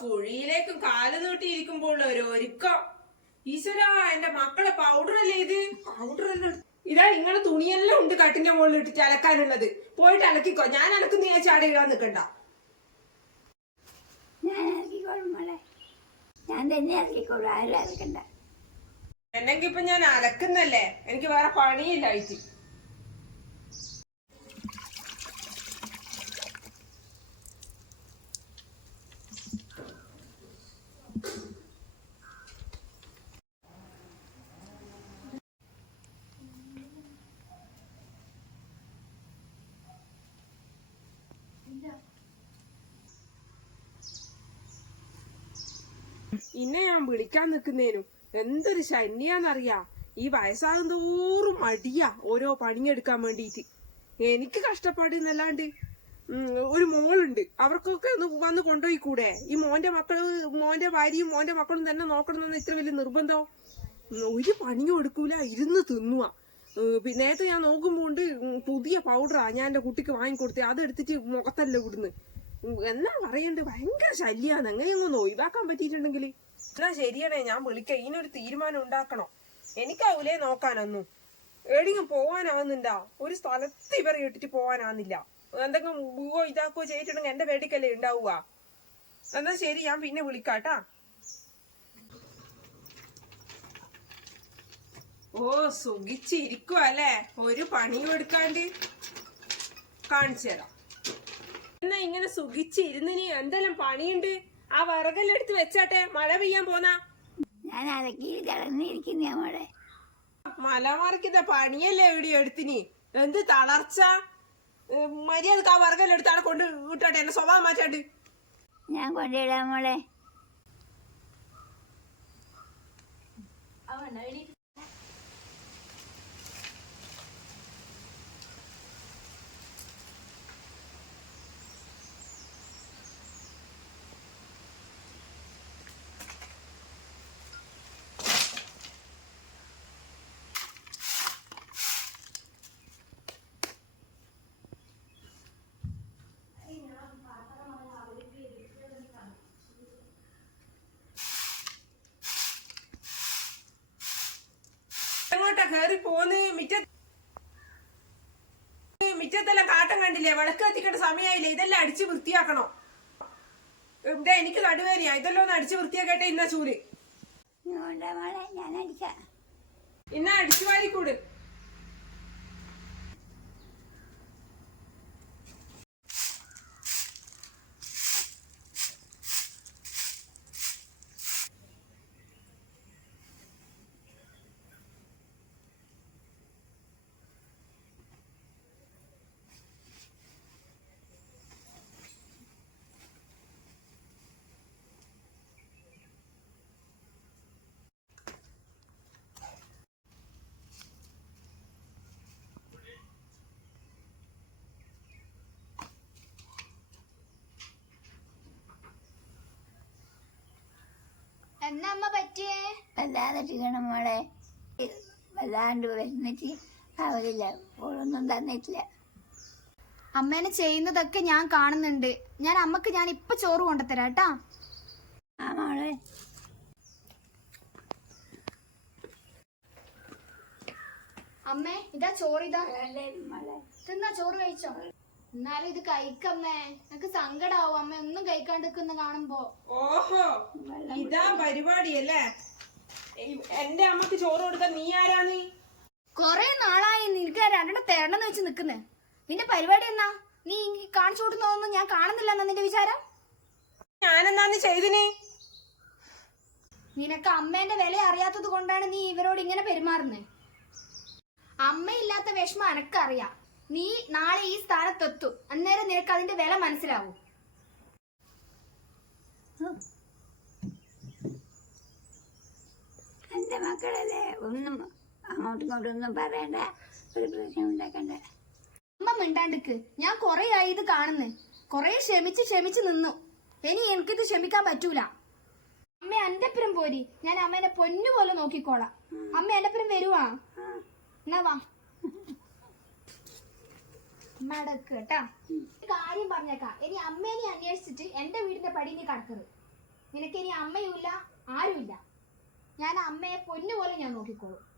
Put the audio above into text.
കുഴിയിലേക്കും കാൽ നീട്ടിയിരിക്കുമ്പോൾ ഒരു ഒരുക്കം. ഈശ്വരാ എന്റെ മക്കളെ പൗഡർ അല്ലേ ഇത്? പൗഡർ അല്ലേ. ഇതാ നിങ്ങളെ തുണിയെല്ലാം ഉണ്ട് കട്ടിന്റെ മുകളിൽ ഇട്ടിട്ട് അലക്കാനുള്ളത്. പോയിട്ട് അലക്കിക്കോ. ഞാൻ അലക്കുന്ന ഞാൻ ചാടി ഇടാൻ നിൽക്കണ്ട ഞാൻ മോളെ. ഞാൻ തന്നെ ഇറക്കിക്കോളും ആരും അലക്കണ്ട. എന്നെങ്കി ഇപ്പൊ ഞാൻ അലക്കുന്നല്ലേ? എനിക്ക് വേറെ പണിയില്ലായിട്ട് ഇന്നെ ഞാൻ വിളിക്കാൻ നിൽക്കുന്നേനും എന്തൊരു ശന്യാന്നറിയാ? ഈ വയസ്സാകും തോറും മടിയാ ഓരോ പണിയെടുക്കാൻ വേണ്ടിയിട്ട് എനിക്ക് കഷ്ടപ്പാട് എന്നല്ലാണ്ട് ഒരു മോളുണ്ട്. അവർക്കൊക്കെ ഒന്ന് വന്ന് കൊണ്ടുപോയി കൂടെ ഈ മോന്റെ മക്കൾ മോന്റെ ഭാര്യയും മോന്റെ മക്കളും തന്നെ നോക്കണമെന്ന് ഇത്ര വലിയ നിർബന്ധം? ഒരു പണിയും എടുക്കൂല. ഇരുന്ന് തിന്നുക നേരത്തെ ഞാൻ നോക്കുമ്പോണ്ട് പുതിയ പൗഡറാ ഞാൻ എന്റെ കുട്ടിക്ക് വാങ്ങിക്കൊടുത്തേ. അതെടുത്തിട്ട് മുഖത്തല്ല ഇവിടുന്ന്. എന്നാ പറയണ്ട്? ഭയങ്കര ശല്യാണ്. എങ്ങനെയൊന്നും ഒഴിവാക്കാൻ പറ്റിയിട്ടുണ്ടെങ്കിൽ എന്നാ ശരിയാണേ ഞാൻ വിളിക്കാം. ഇതിനൊരു തീരുമാനം ഉണ്ടാക്കണോ. എനിക്കാവൂലേ നോക്കാനൊന്നും. എവിടെയും പോവാനാവുന്നുണ്ടാ? ഒരു സ്ഥലത്ത് ഇവർ ഇട്ടിട്ട് പോവാനാവുന്നില്ല. എന്തെങ്കിലും പോവോ ഇതാക്കോ ചെയ്തിട്ടുണ്ടെങ്കിൽ എന്റെ വേടിക്കല്ലേ ഉണ്ടാവുക. എന്നാ ശരി ഞാൻ പിന്നെ വിളിക്കാട്ടാ. ഓ സുഖിച്ചിരിക്കുവല്ലേ ഒരു പണി എടുക്കാണ്ട് കാണിച്ചു തരാം എന്നാ ഇങ്ങനെ സുഖിച്ചിരുന്നിനി എന്തെല്ലാം പണിയുണ്ട്? ആ വിറകെല്ലാം എടുത്ത് വെച്ചാട്ടെ മഴ പെയ്യാൻ പോന്നാ. ഞാൻ അലക്കി മോളെ. മലമറിക്കുന്ന പണിയല്ലേ എവിടെ എടുത്തിനി? എന്ത് തളർച്ച? മര്യാദയ്ക്ക് ആ വറകല്ലെടുത്താണ് എടുത്താണ് കൊണ്ട് വിട്ടാട്ടെ എന്നെ സ്വഭാവം മാറ്റാണ്ട്. ഞാൻ കൊണ്ടിടാം മോളെ. എങ്ങോട്ടാ കേറി പോന്ന്. മിറ്റ മിറ്റത്തെല്ലാം കാട്ടം കണ്ടില്ലേ? വിളക്ക് കത്തിക്കേണ്ട സമയമായില്ലേ ഇതെല്ലാം അടിച്ച് വൃത്തിയാക്കണോ. ഇവിടെ എനിക്ക് നടുവേലിയാ ഇതെല്ലാം ഒന്ന് അടിച്ച് വൃത്തിയാക്കട്ടെ ഇന്ന ചൂൽ. ഇന്ന അടിച്ചു വാരിക്കൂട് അമ്മ പറ്റിയേ? വല്ലാതെ ക്ഷീണം മോളെ. വല്ലാണ്ട് വിശന്നിട്ട് അവരില്ല. ഓളൊന്നും തന്നിട്ടില്ല. അമ്മേനെ ചെയ്യുന്നതൊക്കെ ഞാൻ കാണുന്നുണ്ട്. ഞാൻ അമ്മയ്ക്ക് ഞാൻ ഇപ്പൊ ചോറ് കൊണ്ടുതരാം കേട്ടാ. ആ മോളെ. അമ്മേ ഇതാ ചോറ് ഇതാ. തിന്നാ ചോറ് കഴിച്ചോ? എന്നാലും ഇത് കഴിക്കമ്മേ. എനിക്ക് സങ്കടാവും. അമ്മ ഒന്നും കഴിക്കാണ്ടിരിക്കുന്ന കാണുമ്പോ. ഓഹോ ഇതാ പരിപാടി അല്ലേ എന്റെ അമ്മയ്ക്ക് ചോറ് കൊടുക്കാൻ നീ ആരാ നീ കൊറേ നാളായി നിനക്ക് രണ്ടെണ്ണം തരണമെന്ന് വെച്ച് നിക്കുന്നേ നിന്റെ പരിപാടി എന്നാ? നീ കാണിച്ചു കൊടുക്കുന്നതൊന്നും ഞാൻ കാണുന്നില്ല എന്നാ നിന്റെ വിചാരം? ഞാനെന്നാന്ന് ചെയ്തിന്? നിനക്ക് അമ്മേന്റെ വില അറിയാത്തത് കൊണ്ടാണ് നീ ഇവരോട് ഇങ്ങനെ പെരുമാറുന്നത് അമ്മയില്ലാത്ത വിഷമം എനക്കറിയാം നീ നാളെ ഈ സ്ഥാനത്തെത്തും. അന്നേരം നിനക്ക് അതിന്റെ വില മനസ്സിലാവൂ. എന്റെ മക്കളല്ലേ? ഒന്നും അങ്ങോട്ടും ഇങ്ങോട്ടും ഒന്നും പറയണ്ട. ഒരു പ്രശ്നം ഉണ്ടാക്കണ്ട. അമ്മ മിണ്ടാണ്ടിക്ക്. ഞാൻ കൊറേ ആയി ഇത് കാണുന്നേ. കൊറേ ക്ഷമിച്ച് ക്ഷമിച്ച് നിന്നു. ഇനി എനിക്കിത് ക്ഷമിക്കാൻ പറ്റൂല. അമ്മ എന്റെ പുരം. ഞാൻ അമ്മേനെ പൊന്നു പോലെ നോക്കിക്കോളാം അമ്മ എന്റെ പുരം വരുവാ എന്നാ വാ. അവിടെ കേട്ടാ. കാര്യം പറഞ്ഞേക്കാം. ഇനി അമ്മേനെ അന്വേഷിച്ചിട്ട് എന്റെ വീടിന്റെ പടി നീ കടക്കരുത്. നിനക്ക് ഇനി അമ്മയുമില്ല ആരുമില്ല. ഞാൻ അമ്മയെ പൊന്നു പോലെ ഞാൻ നോക്കിക്കോളും.